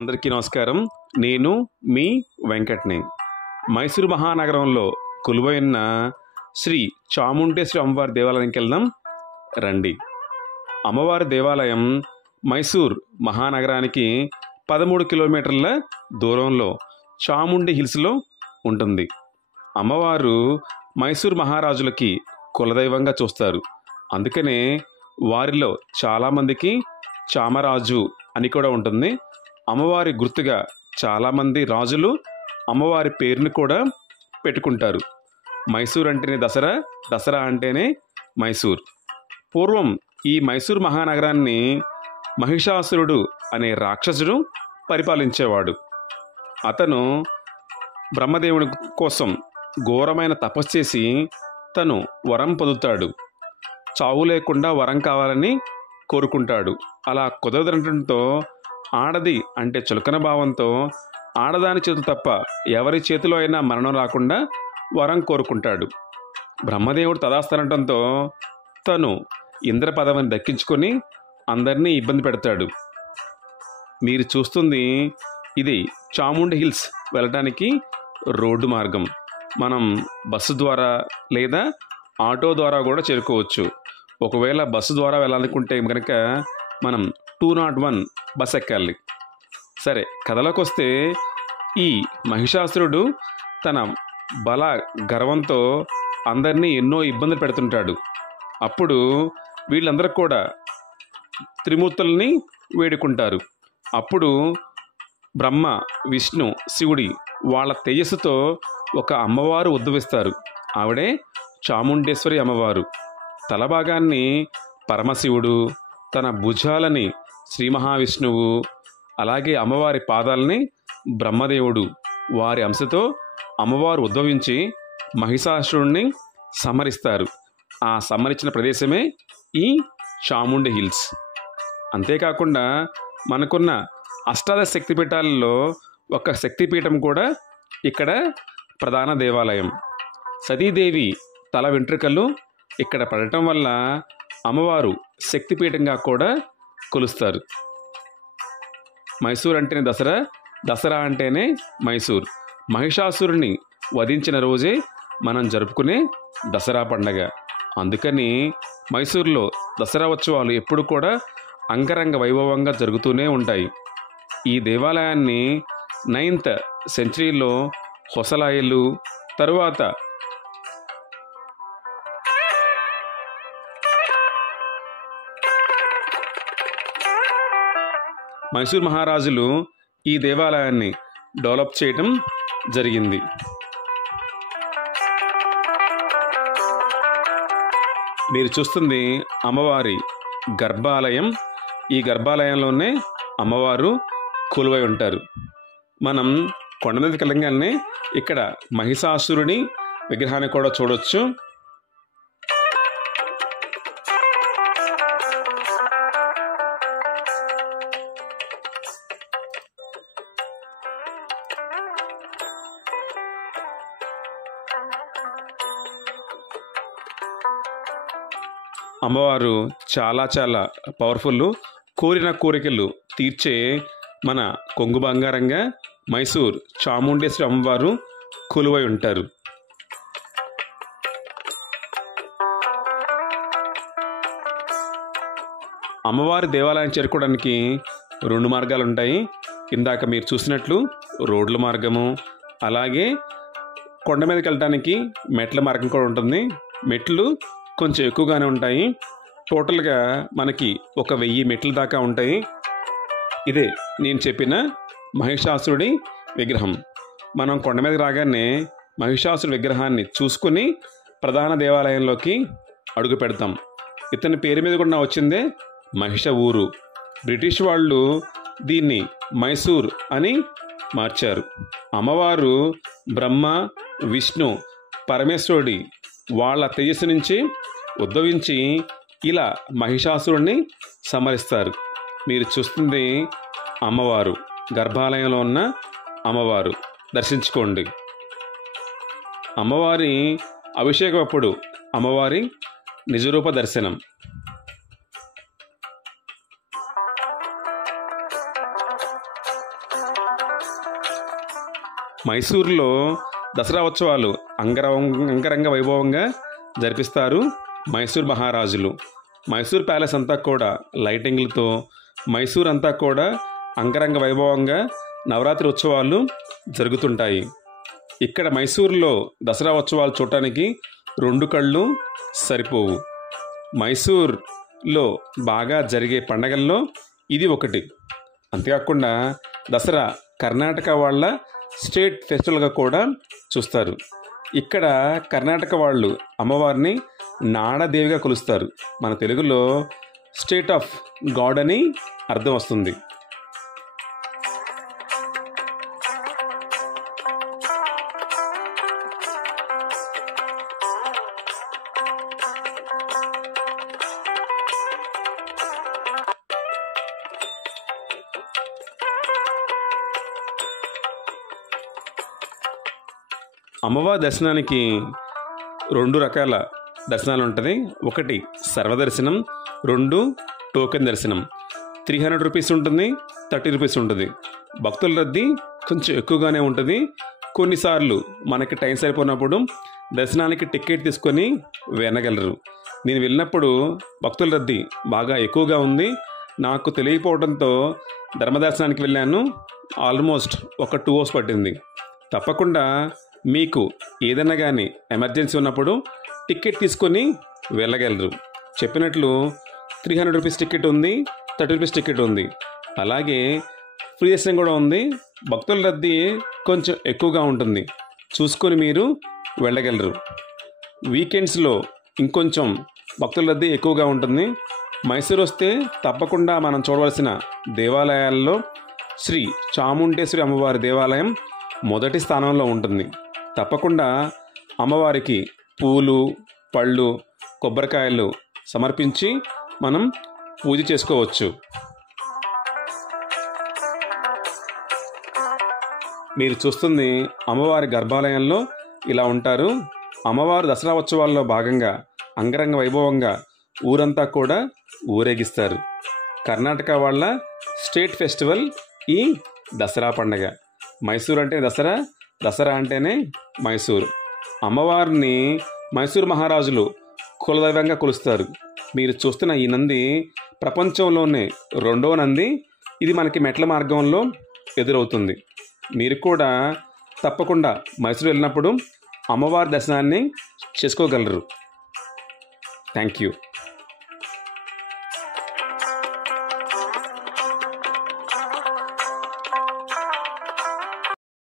అందరికీ నమస్కారం. నేను మీ వెంకట్ని. మైసూరు మహానగరంలో కొలువైన శ్రీ చాముండేశ్వరి అమ్మవారి దేవాలయానికి వెళ్దాం రండి. అమ్మవారి దేవాలయం మైసూర్ మహానగరానికి 13 కిలోమీటర్ల దూరంలో చాముండి హిల్స్లో ఉంటుంది. అమ్మవారు మైసూర్ మహారాజులకి కులదైవంగా చూస్తారు. అందుకనే వారిలో చాలామందికి చామరాజు అని కూడా ఉంటుంది. అమ్మవారి గుర్తుగా చాలామంది రాజులు అమ్మవారి పేరుని కూడా పెట్టుకుంటారు. మైసూర్ అంటేనే దసరా, దసరా అంటేనే మైసూర్. పూర్వం ఈ మైసూర్ మహానగరాన్ని మహిషాసురుడు అనే రాక్షసుడు పరిపాలించేవాడు. అతను బ్రహ్మదేవుని కోసం ఘోరమైన తపస్సు చేసి తను వరం పొందుతాడు. చావు లేకుండా వరం కావాలని కోరుకుంటాడు. అలా కుదరదంటంతో ఆడది అంటే చులకన భావంతో ఆడదాని చేతులు తప్ప ఎవరి చేతిలో అయినా మరణం రాకుండా వరం కోరుకుంటాడు. బ్రహ్మదేవుడు తదాస్తనటంతో తను ఇంద్ర పదవిని దక్కించుకొని అందరినీ ఇబ్బంది పెడతాడు. మీరు చూస్తుంది ఇది చాముండి హిల్స్ వెళ్ళటానికి రోడ్డు మార్గం. మనం బస్సు ద్వారా లేదా ఆటో ద్వారా కూడా చేరుకోవచ్చు. ఒకవేళ బస్సు ద్వారా వెళ్ళాలనుకుంటే కనుక మనం 201 బస్ ఎక్కాలి. సరే, కథలోకి వస్తే ఈ మహిషాసురుడు తన బల గర్వంతో అందరినీ ఎన్నో ఇబ్బందులు పెడుతుంటాడు. అప్పుడు వీళ్ళందరూ కూడా త్రిమూర్తుల్ని వేడుకుంటారు. అప్పుడు బ్రహ్మ, విష్ణు, శివుడి వాళ్ళ తేజస్సుతో ఒక అమ్మవారు ఉద్భవిస్తారు. ఆవిడే చాముండేశ్వరి అమ్మవారు. తల భాగాన్ని పరమశివుడు, తన భుజాలని శ్రీ మహావిష్ణువు, అలాగే అమ్మవారి పాదాలని బ్రహ్మదేవుడు, వారి అంశతో అమ్మవారు ఉద్భవించి మహిషాసురుణ్ణి సంహరిస్తారు. ఆ సంహరించిన ప్రదేశమే ఈ చాముండి హిల్స్. అంతేకాకుండా మనకున్న అష్టాదశ శక్తిపీఠాలలో ఒక శక్తిపీఠం కూడా ఇక్కడ ప్రధాన దేవాలయం. సతీదేవి తల వెంట్రుకలు ఇక్కడ పడటం వల్ల అమ్మవారు శక్తిపీఠంగా కూడా కొలుస్తారు. మైసూర్ అంటేనే దసరా, దసరా అంటేనే మైసూర్. మహిషాసురుని వధించిన రోజే మనం జరుపుకునే దసరా పండగ. అందుకని మైసూర్లో దసరా ఉత్సవాలు ఎప్పుడు కూడా అంగరంగ వైభవంగా జరుగుతూనే ఉంటాయి. ఈ దేవాలయాన్ని 9th సెంచరీలో హొసలాయిలు, తరువాత మైసూర్ మహారాజులు ఈ దేవాలయాన్ని డెవలప్ చేయటం జరిగింది. మీరు చూస్తుంది అమ్మవారి గర్భాలయం. ఈ గర్భాలయంలోనే అమ్మవారు కొలువై ఉంటారు. మనం కొండ మీదకి వెళ్ళగానే ఇక్కడ మహిషాసురుని విగ్రహాన్ని కూడా చూడవచ్చు. అమ్మవారు చాలా చాలా పవర్ఫుల్. కోరిన కోరికలు తీర్చే మన కొంగు బంగారంగా మైసూర్ చాముండేశ్వరి అమ్మవారు కొలువై ఉంటారు. అమ్మవారి దేవాలయం చేరుకోవడానికి 2 మార్గాలు ఉంటాయి. ఇందాక మీరు చూసినట్లు రోడ్ల మార్గము, అలాగే కొండ మీదకి వెళ్ళడానికి మెట్ల మార్గం కూడా ఉంటుంది. మెట్లు కొంచెం ఎక్కువగానే ఉంటాయి. టోటల్గా మనకి 1000 మెట్ల దాకా ఉంటాయి. ఇదే నేను చెప్పిన మహిషాసురుడి విగ్రహం. మనం కొండ మీదకి రాగానే మహిషాసురుడి విగ్రహాన్ని చూసుకుని ప్రధాన దేవాలయంలోకి అడుగు పెడతాం. ఇతని పేరు మీద కూడా వచ్చిందే మహిష ఊరు. బ్రిటిష్ వాళ్ళు దీన్ని మైసూర్ అని మార్చారు. అమ్మవారు బ్రహ్మ, విష్ణు, పరమేశ్వరుడి వాళ్ళ తేజస్సు నుంచి ఉద్భవించి ఇలా మహిషాసురుణ్ణి సంహరిస్తారు. మీరు చూస్తుంది అమ్మవారు, గర్భాలయంలో ఉన్న అమ్మవారు. దర్శించుకోండి. అమ్మవారి అభిషేకం అప్పుడు అమ్మవారి నిజరూప దర్శనం. మైసూరులో దసరా ఉత్సవాలు అంగరంగ వైభవంగా జరిపిస్తారు మైసూర్ మహారాజులు. మైసూర్ ప్యాలెస్ అంతా కూడా లైటింగ్లతో, మైసూర్ అంతా కూడా అంగరంగ వైభవంగా నవరాత్రి ఉత్సవాలు జరుగుతుంటాయి. ఇక్కడ మైసూరులో దసరా ఉత్సవాలు చూడటానికి 2 కళ్ళు సరిపోవు. మైసూర్లో బాగా జరిగే పండగల్లో ఇది ఒకటి. అంతేకాకుండా దసరా కర్ణాటక వాళ్ళ స్టేట్ ఫెస్టివల్గా కూడా చూస్తారు. ఇక్కడ కర్ణాటక వాళ్ళు అమ్మవారిని నాడదేవిగా కొలుస్తారు. మన తెలుగులో స్టేట్ ఆఫ్ గాడ్ అని అర్థం వస్తుంది. అమ్మవారి దర్శనానికి 2 రకాల దర్శనాలు ఉంటుంది. ఒకటి సర్వదర్శనం, 2 టోకెన్ దర్శనం. 300 రూపీస్ ఉంటుంది, 30 రూపీస్ ఉంటుంది. భక్తుల రద్దీ కొంచెం ఎక్కువగానే ఉంటుంది. కొన్నిసార్లు మనకి టైం సరిపోయినప్పుడు దర్శనానికి టికెట్ తీసుకొని వెళ్ళగలరు. నేను వెళ్ళినప్పుడు భక్తుల రద్దీ బాగా ఎక్కువగా ఉంది. నాకు తెలియకపోవడంతో ధర్మదర్శనానికి వెళ్ళాను. ఆల్మోస్ట్ ఒక 2 అవర్స్ పట్టింది. తప్పకుండా మీకు ఏదైనా కానీ ఎమర్జెన్సీ ఉన్నప్పుడు టికెట్ తీసుకొని వెళ్ళగలరు. చెప్పినట్లు 300 రూపీస్ టికెట్ ఉంది, 30 రూపీస్ టికెట్ ఉంది. అలాగే ఫ్రీ దర్శనం కూడా ఉంది. భక్తుల రద్దీ కొంచెం ఎక్కువగా ఉంటుంది. చూసుకొని మీరు వెళ్ళగలరు. వీకెండ్స్లో ఇంకొంచెం భక్తుల రద్దీ ఎక్కువగా ఉంటుంది. మైసూరు వస్తే తప్పకుండా మనం చూడవలసిన దేవాలయాల్లో శ్రీ చాముండేశ్వరి అమ్మవారి దేవాలయం మొదటి స్థానంలో ఉంటుంది. తప్పకుండా అమ్మవారికి పూలు, పళ్ళు, కొబ్బరికాయలు సమర్పించి మనం పూజ చేసుకోవచ్చు. మీరు చూస్తుంది అమ్మవారి గర్భాలయంలో ఇలా ఉంటారు. అమ్మవారు దసరా ఉత్సవాల్లో భాగంగా అంగరంగ వైభవంగా ఊరంతా కూడా ఊరేగిస్తారు. కర్ణాటక వాళ్ళ స్టేట్ ఫెస్టివల్ ఈ దసరా పండగ. మైసూర్ అంటే దసరా, దసరా అంటేనే మైసూర్. అమ్మవారిని మైసూర్ మహారాజులు కులదైవంగా కొలుస్తారు. మీరు చూస్తున్న ఈ నంది ప్రపంచంలోనే 2వ నంది. ఇది మనకి మెట్ల మార్గంలో ఎదురవుతుంది. మీరు కూడా తప్పకుండా మైసూర్ వెళ్ళినప్పుడు అమ్మవారి దర్శనాన్ని చేసుకోగలరు. Thank you.